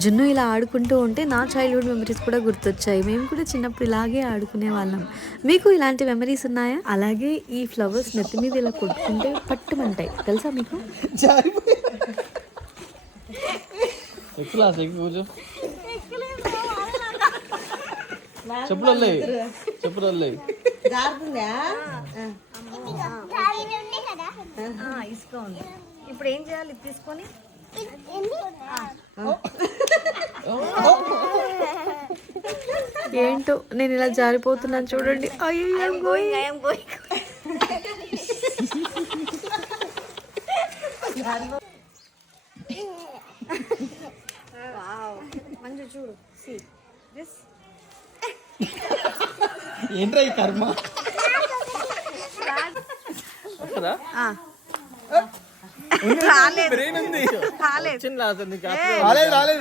జున్ను ఇలా ఆడుకుంటూ ఉంటే నా చైల్డ్హుడ్ మెమరీస్ కూడా గుర్తొచ్చాయి. మేము కూడా చిన్నప్పుడు ఇలాగే ఆడుకునే వాళ్ళం. మీకు ఇలాంటి మెమరీస్ ఉన్నాయా? అలాగే ఈ ఫ్లవర్స్ నెత్తి మీద ఇలా కొట్టుకుంటే పట్టుమంటాయి తెలుసా మీకు? ఇసుక ఉంది. ఇప్పుడు ఏం చేయాలి తీసుకొని? ఏంటో నేను ఇలా జారిపోతున్నాను చూడండి. మంచి చూడు. ఏంట్రా ఈ కర్మ? రాలేదు.